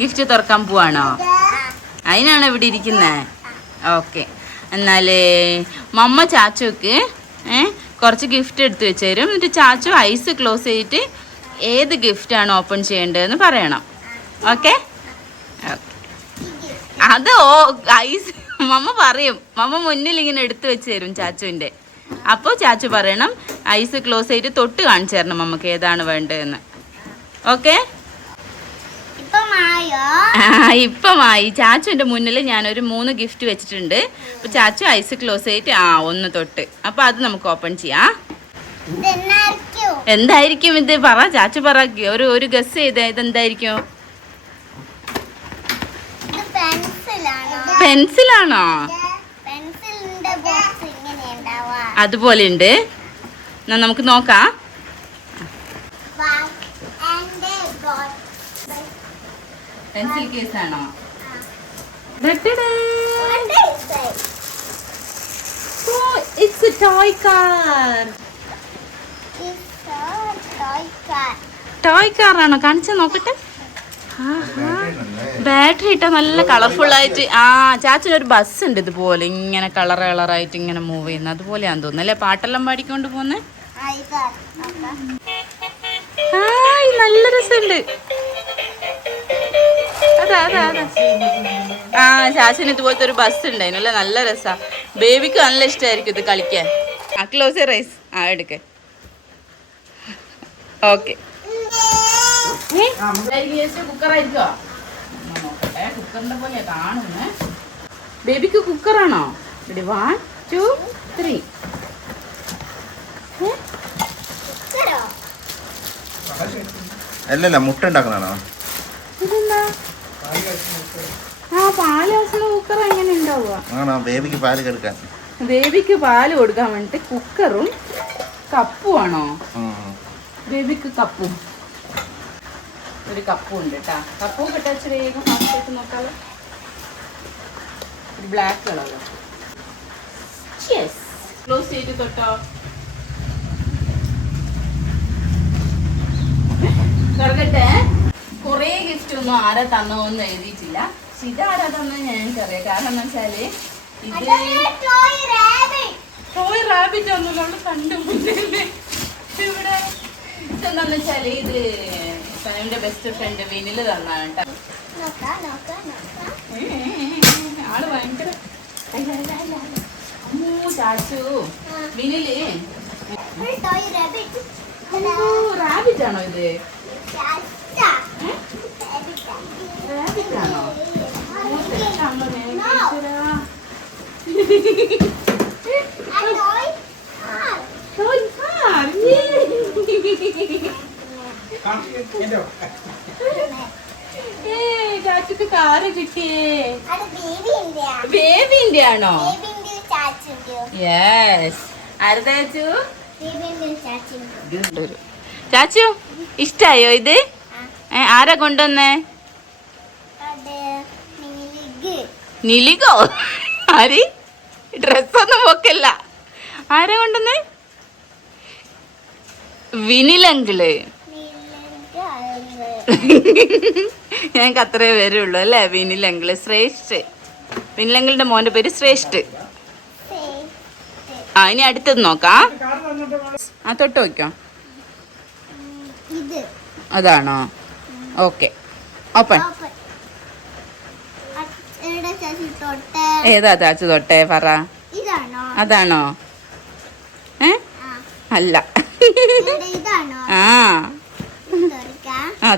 Gift തുറക്കാൻ പോവാണോ? അതിനാണ് ഇവിടെ ഇരിക്കുന്നേ. ഓക്കെ, എന്നാലേ മമ്മ ചാച്ചുക്ക് കുറച്ച് ഗിഫ്റ്റ് എടുത്ത് വെച്ച് തരും. എന്നിട്ട് ചാച്ചു ഐസ് ക്ലോസ് ചെയ്തിട്ട് ഏത് ഗിഫ്റ്റാണ് ഓപ്പൺ ചെയ്യേണ്ടതെന്ന് പറയണം. ഓക്കെ, അത് ഐസ് മമ്മ പറയും. മമ്മ മുന്നിൽ ഇങ്ങനെ എടുത്ത് വെച്ച് തരും ചാച്ചുവിൻ്റെ. അപ്പോൾ ചാച്ചു പറയണം, ഐസ് ക്ലോസ് ചെയ്തിട്ട് തൊട്ട് കാണിച്ചു തരണം നമുക്ക് ഏതാണ് വേണ്ടതെന്ന്. ഓക്കെ, ഇപ്പമായി. ചാച്ചുവിൻ്റെ മുന്നിൽ ഞാനൊരു 3 ഗിഫ്റ്റ് വെച്ചിട്ടുണ്ട്. അപ്പോൾ ചാച്ചു ഐസ് ക്ലോസ് ചെയ്തിട്ട് ഒന്ന് തൊട്ട്. അപ്പോൾ അത് നമുക്ക് ഓപ്പൺ ചെയ്യാം. എന്തായിരിക്കും ഇത്? പറ ചാച്ചു, പറ. ഒരു ഗസ് ചെയ്ത് ഇതെന്തായിരിക്കും? പെൻസിലാണോ? അതുപോലെ ഉണ്ട്. എന്നാ നമുക്ക് നോക്കാം. പെൻസിൽ കേസ് ആണോ? It's a toy car. Toy കാറാണോ? കാണിച്ചാ നോക്കട്ടെ. ബാറ്ററി ഇട്ടാ നല്ല കളർഫുൾ ആയിട്ട്. ചാച്ചനൊരു ബസ് ഉണ്ട് ഇതുപോലെ, ഇങ്ങനെ കളറായിട്ട് ഇങ്ങനെ മൂവ് ചെയ്യുന്നത്. അതുപോലെയാന്ന് തോന്നുന്നു അല്ലേ? പാട്ടെല്ലാം പാടിക്കൊണ്ട് പോന്നെ. നല്ല രസമുണ്ട്. അതാ ചാച്ചന് ഇതുപോലത്തെ ഒരു ബസ് ഉണ്ടായിരുന്നു അല്ലേ? നല്ല രസാ. ബേബിക്ക് നല്ല ഇഷ്ടമായിരിക്കും ഇത് കളിക്കാൻ. ക്ലോസ് റൈസ് എടുക്ക. ഓക്കെ, കുക്കറായിരിക്കോ? നോക്കട്ടെ, കുക്കറിന്റെ പോലെ കാണുന്നേ. ബേബിക്ക് കുക്കറാണോ? 1 2 3. അല്ലല്ല, മുട്ട ഉണ്ടാക്കുന്നതാണോ? ഇതെന്താ? പാല് ആവശ്യമുള്ള കുക്കർ എങ്ങനെ ഉണ്ടാവുക? ബേബിക്ക് പാല് കൊടുക്കാൻ. ബേബിക്ക് പാല് കൊടുക്കാൻ വേണ്ടിട്ട് കുക്കറും കപ്പും ആണോ? ബേബിക്ക് കപ്പും, ഒരു കപ്പും ഉണ്ട് കേട്ടാ. കപ്പും കിട്ടാച്ച വേഗം ഫാസ്റ്റ് നോക്കാലോ. ഒരു ബ്ലാക്ക് കളർ. ക്ലോസ് ചെയ്ത് തൊട്ടോ. തുറക്കട്ടെ. കൊറേ ഗിഫ്റ്റ് ഒന്നും ആരാ തന്നോന്ന് എഴുതിയിട്ടില്ല. പക്ഷെ ഇതാരാ തന്നെ ഞങ്ങൾക്കറിയാം. കാരണം എന്താ വെച്ചാല് ഇത് ടോയ് റാബിറ്റ് ഒന്നും നമ്മൾ കണ്ടുപിടിച്ചില്ലേ ഇവിടെ. ഇതെന്താന്ന് വെച്ചാല് ഇത് സനുവിന്റെ ബെസ്റ്റ് ഫ്രണ്ട് വിനില് തന്നാണ് കേട്ടോ. ആള് ഭയങ്കര അമ്മൂ ചാച്ചു. വിനില് റാബിറ്റ് ആണോ ഇത്? റാബിറ്റ് ആണോ? ചാച്ചുക്ക് കാറ് കിട്ടിയേ. ബേബിന്റെ ആണോ? യെസ്. ആരുടെ ചാച്ചു? ചാച്ചു ഇഷ്ടായോ ഇത്? ആരാ കൊണ്ടുവന്നേ? നിലിഗോ? ആര്? ഡ്രസ്സൊന്നും പോക്കല്ല. ആരാ കൊണ്ടുവന്നേ? വിനിലങ്കിള്. ഞങ്ങൾക്ക് അത്രേ പേരുള്ളൂ അല്ലേ? വിനിലങ്കിള് ശ്രേഷ്ഠ. വിനിലങ്കിളിന്റെ മോന്റെ പേര് ശ്രേഷ്ഠ. ഇനി അടുത്തത് നോക്കാം. തൊട്ട് നോക്കാം. അതാണോ? Okay, open. ഏതാ ചാച്ചു തൊട്ടേ? പറ. അതാണോ? അല്ല.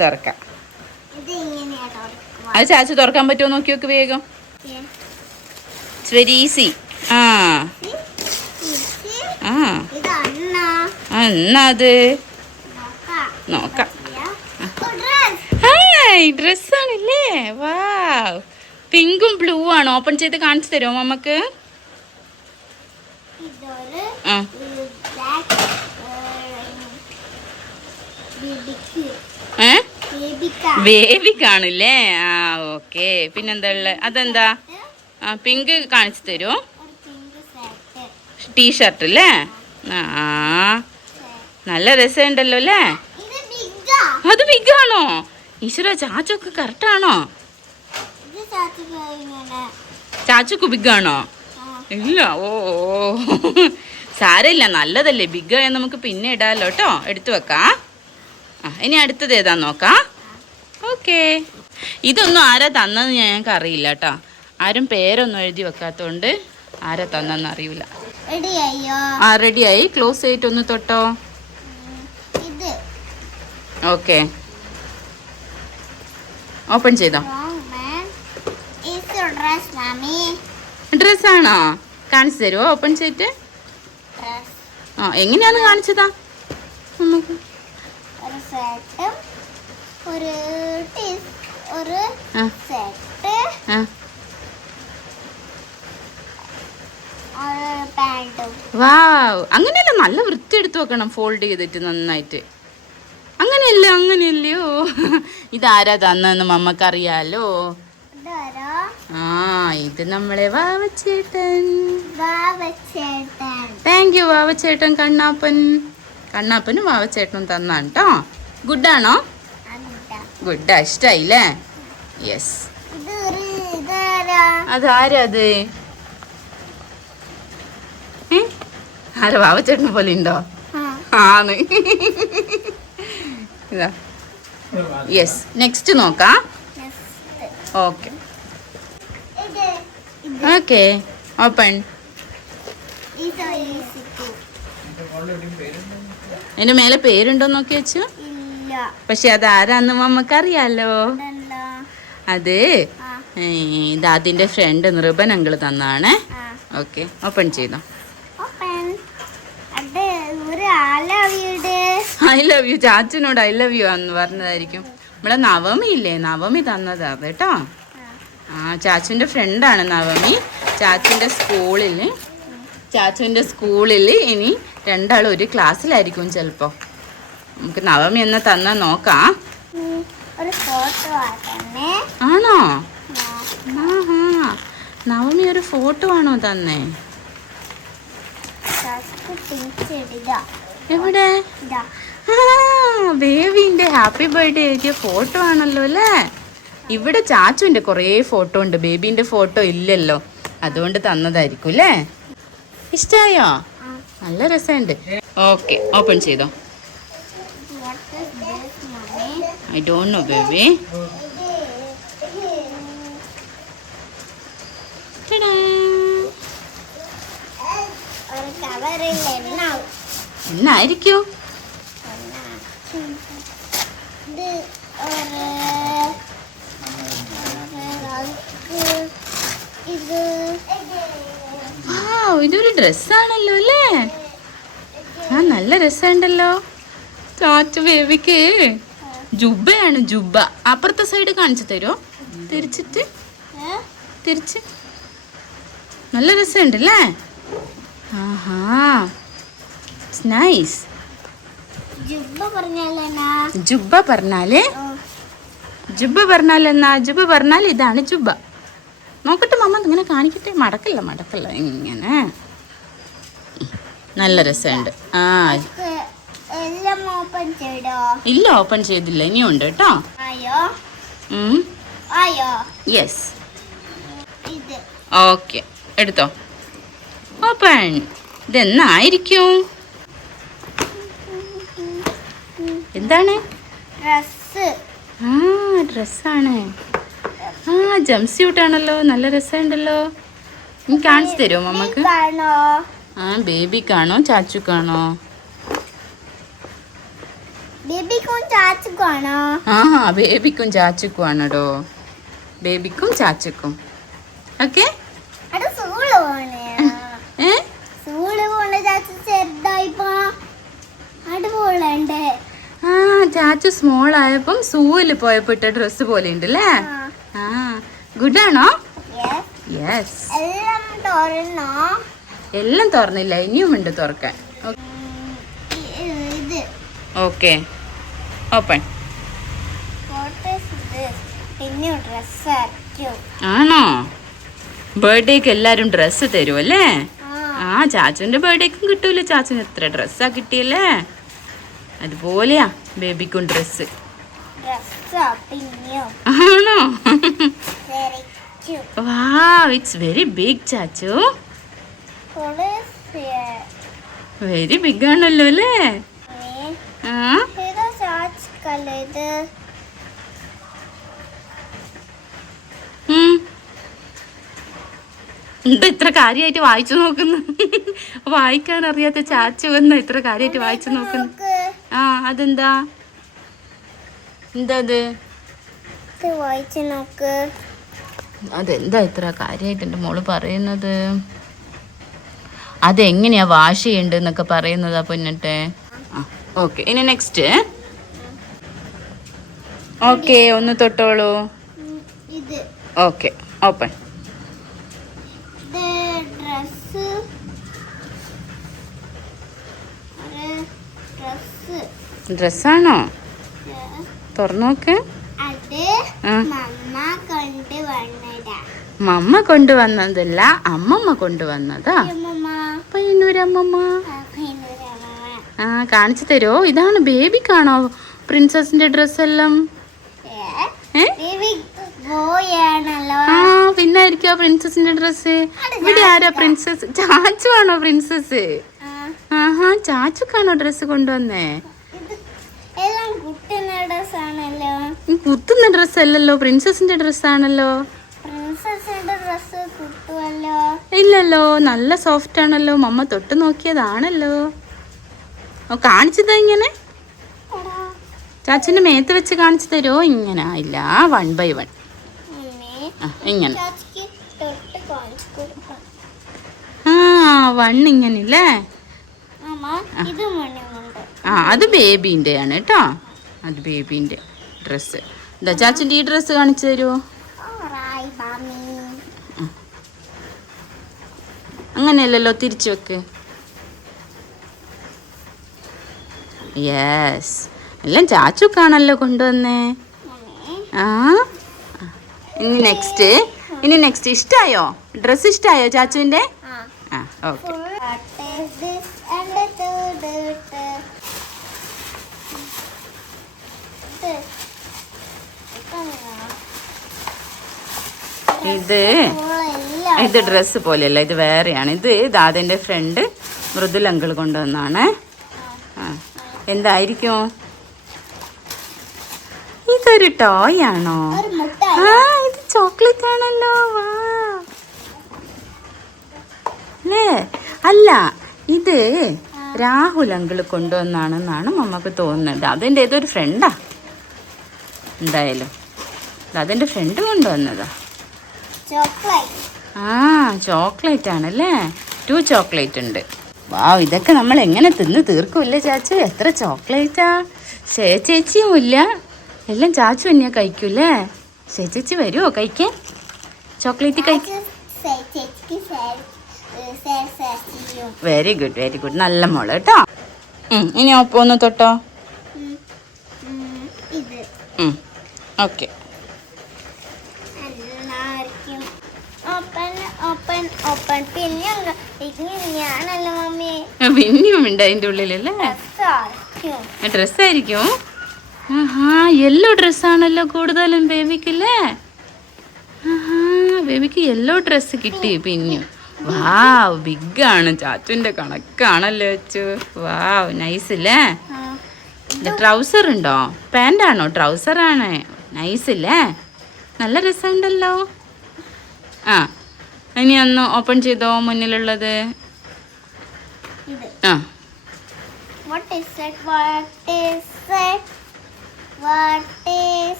തുറക്കാം. അത് ചാച്ചു തുറക്കാൻ പറ്റുമോ നോക്കി നോക്ക് വേഗം. It's very easy. എന്നാ അത് നോക്കാം. ഡ്രസ്സാണല്ലേ? വാവ്, പിങ്കും ബ്ലൂ ആണ്. ഓപ്പൺ ചെയ്ത് കാണിച്ചു തരുമോ നമുക്ക്? ബേബിക്കാണല്ലേ? ഓക്കെ. പിന്നെന്താ ഉള്ളത്? അതെന്താ? പിങ്ക് കാണിച്ചു തരുമോ? ടീഷർട്ട് അല്ലേ? നല്ല രസമുണ്ടല്ലോ അല്ലേ? അത് ബിഗാണോ? ഈശ്വര, ചാച്ചൊക്കെ കറക്റ്റാണോ? ചാച്ചൊക്കെ ബിഗാണോ? ഇല്ല. ഓ സാരമില്ല, നല്ലതല്ലേ ബിഗ് ആയാൽ നമുക്ക് പിന്നെ ഇടാമല്ലോ കേട്ടോ. എടുത്തു വെക്കാം. ഇനി അടുത്തത് ഏതാന്ന് നോക്കാം. ഓക്കെ, ഇതൊന്നും ആരാ തന്നെന്ന് ഞങ്ങൾക്ക് അറിയില്ല കേട്ടോ. ആരും പേരൊന്നും എഴുതി വെക്കാത്തോണ്ട് ആരാ തന്നെന്ന് അറിയില്ല. റെഡിയായി. ക്ലോസ് ചെയ്തിട്ട് ഒന്ന് തൊട്ടോ. ഓക്കെ, ഓപ്പൺ ചെയ്തോ. ഡ്രസ്സാണോ? കാണിച്ചു തരുമോ ഓപ്പൺ ചെയ്തിട്ട്? എങ്ങനെയാന്ന് കാണിച്ചതാ നമുക്ക്? വാവ്, അങ്ങനെയല്ല, നല്ല വൃത്തി എടുത്തു വെക്കണം, ഫോൾഡ് ചെയ്തിട്ട് നന്നായിട്ട്. അങ്ങനെയല്ലയോ? ഇതാരാ തന്നെന്ന് മമ്മക്കറിയാലോ. ഇത് നമ്മളെ വാവച്ചേട്ടൻ. Thank you വാവച്ചേട്ടൻ. കണ്ണാപ്പനും വാവച്ചേട്ടനും തന്നാണ് കേട്ടോ. ഗുഡാണോ? ഗുഡാ, ഇഷ്ടായില്ലേ? യെസ്. അതാരാ അത്? ആരാ? വാവച്ചേട്ടനെ പോലെ ഉണ്ടോ? ആണ്. ഇതാ. യെസ്, നെക്സ്റ്റ് നോക്കാം. Okay okay, open. അതിന്റെ മേലെ പേരുണ്ടോ നോക്കി വെച്ചു. പക്ഷെ അത് ആരാന്ന് നമുക്കറിയാലോ. അത് അതിന്റെ ഫ്രണ്ട് നിർബൻ അങ്കിള് തന്നാണ്. ഓക്കെ, ഓപ്പൺ ചെയ്തോ. I love you. ചാച്ചനോട് ഐ ലവ് യു എന്ന് പറഞ്ഞതായിരിക്കും. നമ്മളെ നവമി ഇല്ലേ, നവമി തന്നതാ കേട്ടോ. ചാച്ചുവിൻ്റെ ഫ്രണ്ടാണ് നവമി. ചാച്ചുവിൻ്റെ സ്കൂളിൽ ഇനി രണ്ടാളും ഒരു ക്ലാസ്സിലായിരിക്കും ചിലപ്പോൾ. നമുക്ക് നവമി എന്ന് തന്നാ നോക്കാം. ആണോ? നവമി ഒരു ഫോട്ടോ ആണോ തന്നെ? എവിടെ? ബേബിന്റെ ഹാപ്പി ബർത്ത്ഡേ എഴുതിയ ഫോട്ടോ ആണല്ലോ അല്ലേ? ഇവിടെ ചാച്ചുവിന്റെ കുറേ ഫോട്ടോ ഉണ്ട്, ബേബിന്റെ ഫോട്ടോ ഇല്ലല്ലോ, അതുകൊണ്ട് തന്നതായിരിക്കും അല്ലേ? ഇഷ്ടായോ? നല്ല രസമുണ്ട്. ഓക്കെ, ഓപ്പൺ ചെയ്തോ. I don't know baby. എന്നായിരിക്കും? ഇതൊരു ഡ്രസ്സാണല്ലോ അല്ലേ? നല്ല രസമുണ്ടല്ലോ. ചാച്ചു ബേബിക്ക് ജുബയാണ്, ജുബ. അപ്പുറത്തെ സൈഡ് കാണിച്ചു തരുമോ? തിരിച്ച് നല്ല രസമുണ്ട് അല്ലേ? ആഹാ, നൈസ്. ജുബ പറഞ്ഞാൽ ഇതാണ് ജുബ. നോക്കട്ടെ മമ്മ, ഇങ്ങനെ കാണിക്കട്ടെ. മടക്കല്ല ഇങ്ങനെ. നല്ല രസമുണ്ട്. ഇല്ല, ഓപ്പൺ ചെയ്തില്ല, ഇനിയും ഉണ്ട് കേട്ടോ. യെസ്. ഓക്കെ, എടുത്തോ. ഓപ്പൺ. ഇതെന്നായിരിക്കും? എന്താണ്? ഡ്രസ്സാണ്. ജംപ് സ്യൂട്ട് ആണല്ലോ, നല്ല രസമുണ്ടല്ലോ. നീ കാണിച്ചു തരുമോ മമ്മക്ക്? ബേബിക്കാണോ ചാച്ചുക്കാണോ? ബേബിക്കും ചാച്ചുക്കും ആണോ? ബേബിക്കും ചാച്ചുക്കും. ഓക്കെ. ചാച്ചു സ്മോൾ ആയപ്പം സൂവില് പോയപ്പോ ഇട്ട ഡ്രസ് പോലെ ഉണ്ട് അല്ലേ? ഗുഡാണോ? യെസ്. എല്ലാം തുറന്നില്ല, ഇനിയും ഉണ്ട് തുറക്കാൻ. Okay, open. ആണോ? ബർത്ത്ഡേക്ക് എല്ലാരും ഡ്രസ്സ് തരും അല്ലേ? ചാച്ചുവിന്റെ ബർത്ത്ഡേക്കും കിട്ടൂല. ചാച്ചുവിന് എത്ര ഡ്രസ്സാ കിട്ടിയല്ലേ? അതുപോലെയാ ബേബിക്കും ഡ്രസ്സ്. പിന്നെയോ ആണോ? very cute. Wow, it's very big, Chachu. What is here? Very big ആണല്ലോ അല്ലേ? ആ ഏതാ ചാച്ച് കളത്? എന്താ ഇത്ര കാര്യമായിട്ട് വായിച്ചു നോക്കുന്നു? വായിക്കാൻ അറിയാത്ത ചാച്ചു എന്നാ ഇത്ര കാര്യമായിട്ട് വായിച്ചു നോക്കുന്നു? ആ അതെന്താ? എന്താ അത്? വായിച്ചു നോക്ക്. അതെന്താ ഇത്ര കാര്യമായിട്ട് എൻ്റെ മോള് പറയുന്നത്? അതെങ്ങനെയാ വാഷ് ചെയ്യണ്ടെന്നൊക്കെ പറയുന്നതാ പൊന്നിട്ടെ. ഓക്കെ, ഇനി നെക്സ്റ്റ്. ഓക്കെ, ഒന്ന് തൊട്ടോളൂ. ഇത് ഓക്കെ, ഓപ്പൺ. ഡ്രസ് ഡ്രസ്സാണോ? തുറന്നു നോക്ക്. അത് ആ. മമ്മ കൊണ്ടുവന്നതാ. മമ്മ കൊണ്ടുവന്നതല്ല, അമ്മമ്മ കൊണ്ടുവന്നതാ. അമ്മമ്മ. പയ്യന്നൂരമ്മമ്മ. അമ്മമ്മ. ആ കാണിച്ചു തരുമോ? ഇതാണ് ബേബിക്കാണോ പ്രിൻസസിന്റെ ഡ്രസ് എല്ലാം? ഏ? ബേബി ബോയ് ആണല്ലോ. ആ പിന്നായിരിക്കോ പ്രിൻസസിന്റെ ഡ്രസ്? ഇവിടെ ആരാ പ്രിൻസസ്? ചാച്ചു ആണോ പ്രിൻസസ്? ആഹാ, ചാച്ചുക്കാണോ ഡ്രസ് കൊണ്ടുവന്നേ? ഇത് എല്ലാം കുട്ടുന്ന ഡ്രസ് ആണല്ലോ. ഈ കുത്തുന്ന ഡ്രസ് അല്ലല്ലോ, പ്രിൻസസിന്റെ ഡ്രസ് ആണല്ലോ. പ്രിൻസസിന്റെ ഡ്രസ് കുട്ടുവല്ലോ. ഇല്ലല്ലോ, നല്ല സോഫ്റ്റ് ആണല്ലോ. മമ്മ തൊട്ട് നോക്കിയതാണല്ലോ. ഓ കാണിച്ചതാ ഇങ്ങനെ? ചാച്ചുന്റെ മേത്ത് വെച്ച് കാണിച്ചു തരുമോ? ഇങ്ങനെ ഇല്ല, 1 by 1. ഇങ്ങനെ. തൊട്ട് കാണിച്ചു കൊടുക്കാം. ആ 1 ഇങ്ങനില്ലേ? അമ്മ ഇത് മണ്ണുണ്ട്. ആ അത് ബേബീൻ്റെ ആണ് കേട്ടോ. അത് ബേബീൻ്റെ ഡ്രസ്സ്. എന്താ ചാച്ചിൻ്റെ ഈ ഡ്രസ്സ് കാണിച്ചു തരുമോ? അങ്ങനെയല്ലല്ലോ, തിരിച്ചു വെക്ക്. യെസ്, എല്ലാം ചാച്ചുക്കാണല്ലോ കൊണ്ടുവന്നേ. ആ ഇനി നെക്സ്റ്റ് ഇഷ്ടായോ? ഡ്രസ്സ് ഇഷ്ടായോ ചാച്ചുവിൻ്റെ? ആ ഓക്കെ. ഇത് ഡ്രസ്സ് പോലെയല്ല, ഇത് വേറെയാണ്. ഇത് ദാദന്റെ ഫ്രണ്ട് മൃദുൽ അങ്കിൾ കൊണ്ടുവന്നാണ്. ആ എന്തായിരിക്കും? ഇതൊരു ടോയ് ആണോ? ആ ഇത് ചോക്ലേറ്റ് ആണല്ലോ. വാ അല്ലേ? അല്ല, ഇത് രാഹുൽ അങ്കിൾ കൊണ്ടുവന്നാണെന്നാണ് മമ്മക്ക് തോന്നുന്നത്. അതിൻ്റെ ഏതൊരു ഫ്രണ്ടാ എന്തായാലും. അതിൻ്റെ ഫ്രണ്ട് കൊണ്ടുവന്നതാ. ആ ചോക്ലേറ്റ് ആണല്ലേ. 2 ചോക്ലേറ്റ് ഉണ്ട്. വാവ്, ഇതൊക്കെ നമ്മൾ എങ്ങനെ തിന്ന് തീർക്കുമല്ലേ ചാച്ചു? എത്ര ചോക്ലേറ്റാ. ചേച്ചിയും ഇല്ല, എല്ലാം ചാച്ചു തന്നെയാ കഴിക്കൂല്ലേ? ചേച്ചി വരുമോ കഴിക്കാൻ? ചോക്ലേറ്റ് കഴിക്കാൻ? വെരി ഗുഡ്, നല്ല മോള് കേട്ടോ. ഇനി ഒപ്പം ഒന്ന് തൊട്ടോ. ഓക്കെ. പിന്നെയും ഉണ്ട് അതിൻ്റെ ഉള്ളിലല്ലേ? ഡ്രസ്സായിരിക്കും. ആഹാ, യെല്ലോ ഡ്രസ്സാണല്ലോ കൂടുതലും ബേബിക്കല്ലേ? ആഹാ, ബേബിക്ക് യെല്ലോ ഡ്രസ്സ് കിട്ടി പിന്നെയും. വാവ്, ബിഗാണ്. ചാച്ചുവിൻ്റെ കണക്കാണല്ലോ വെച്ചു. വാവ്, നൈസ് അല്ലേ? ട്രൗസർ ഉണ്ടോ? പാൻ്റാണോ? ട്രൗസറാണ്. നൈസ് അല്ലേ? നല്ല രസമുണ്ടല്ലോ. ആ ഇനി ഒന്ന് ഓപ്പൺ ചെയ്തോ മുന്നിലുള്ളത്. ആ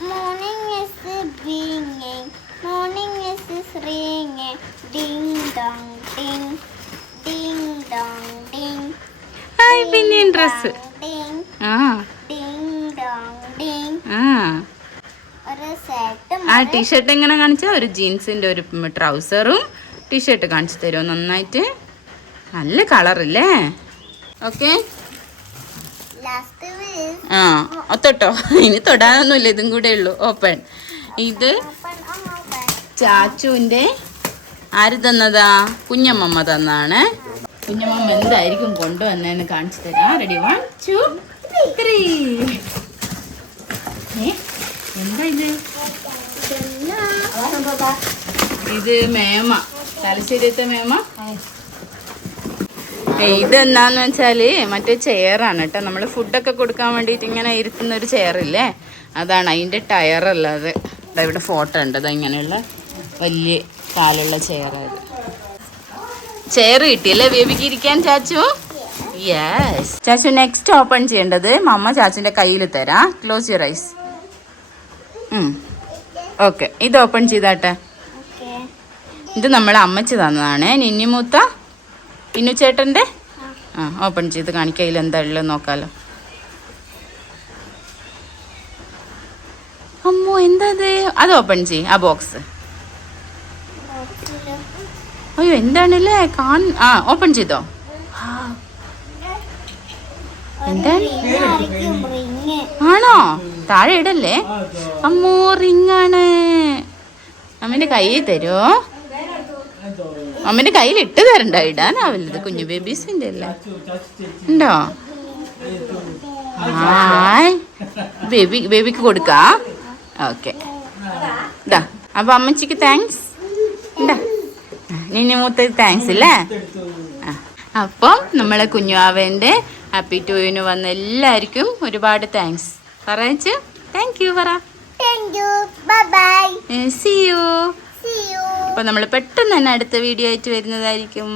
Morning is ringing, morning is ringing, ding dong ding, ding dong ding. Hi, പിന്നെയും ഡ്രസ്സ്. Ding ആ ding dong ding. ആ ഒരു സെറ്റ്. ആ ടീഷർട്ട് എങ്ങനെ കാണിച്ചാൽ? ഒരു ജീൻസിൻ്റെ ഒരു ട്രൗസറും ടീഷർട്ട് കാണിച്ചു തരുമോ നന്നായിട്ട്? നല്ല കളറില്ലേ? ഓക്കെ. ആ തൊട്ടോ. ഇനി തൊടാനൊന്നുമില്ല, ഇതും കൂടെ ഉള്ളൂ. ഓപ്പൺ. ഇത് ചാച്ചുവിൻ്റെ ആര് തന്നതാ? കുഞ്ഞമ്മമ്മ തന്നാണ്. കുഞ്ഞമ്മ എന്തായിരിക്കും കൊണ്ടുവന്നതെന്ന് കാണിച്ചു തരാം. റെഡി 1 2 3. എന്താ ഇത്? ഇത് മേമ, തലശ്ശേരിയത്തെ മേമ. ഇതെന്താന്ന് വെച്ചാല് മറ്റേ ചെയറാണ് കേട്ടോ. നമ്മൾ ഫുഡൊക്കെ കൊടുക്കാൻ വേണ്ടിയിട്ട് ഇങ്ങനെ ഇരുത്തുന്ന ഒരു ചെയറില്ലേ, അതാണ്. അതിൻ്റെ ടയറല്ല അത്. ഇവിടെ ഫോട്ടോ ഉണ്ട്. അത് ഇങ്ങനെയുള്ള വലിയ കാലുള്ള ചെയറായത്. ചെയർ കിട്ടിയല്ലേ ബേബിക്ക് ഇരിക്കാൻ ചാച്ചു? യെസ്. ചാച്ചു നെക്സ്റ്റ് ഓപ്പൺ ചെയ്യേണ്ടത് മമ്മ ചാച്ചുൻ്റെ കയ്യിൽ തരാം. Close your eyes. ഓക്കെ, ഇത് ഓപ്പൺ ചെയ്താട്ടെ. ഇത് നമ്മളെ അമ്മച്ചി തന്നതാണ്. നിന്നിമൂത്ത ഇന്നു ചേട്ടൻ്റെ. ഓപ്പൺ ചെയ്ത് കാണിക്കാം അതിൽ എന്താ ഉള്ളത് നോക്കാലോ. അമ്മോ എന്താ അത് ഓപ്പൺ ചെയ്യും ആ ബോക്സ്. അയ്യോ എന്താണല്ലേ ഓപ്പൺ ചെയ്തോ. എന്താണ്? ആണോ? താഴെ ഇടല്ലേ. അമ്മോ റിങ്ങാണ്. അമ്മേന്റെ കയ്യിൽ തരുമോ? അമ്മേന്റെ കയ്യിൽ ഇട്ട് തരണ്ട, ഇടാനാവില്ലത്. കുഞ്ഞു ബേബീസിന്റെ അല്ലേ. ഉണ്ടോ? ബേബിക്ക് കൊടുക്കാ. ഓക്കെ, ഇതാ. അപ്പൊ അമ്മച്ചിക്ക് താങ്ക്സ്. ഉണ്ടാ നിന്നെ മൂത്ത താങ്ക്സ് ഇല്ലേ. അപ്പം നമ്മളെ കുഞ്ഞുവാവേൻ്റെ ഹാപ്പി ടൂവിന് വന്ന എല്ലാവർക്കും ഒരുപാട് താങ്ക്സ് പറയച്ചു. താങ്ക് യു പറ. See you. അപ്പൊ നമ്മൾ പെട്ടെന്ന് തന്നെ അടുത്ത വീഡിയോ ആയിട്ട് വരുന്നതായിരിക്കും.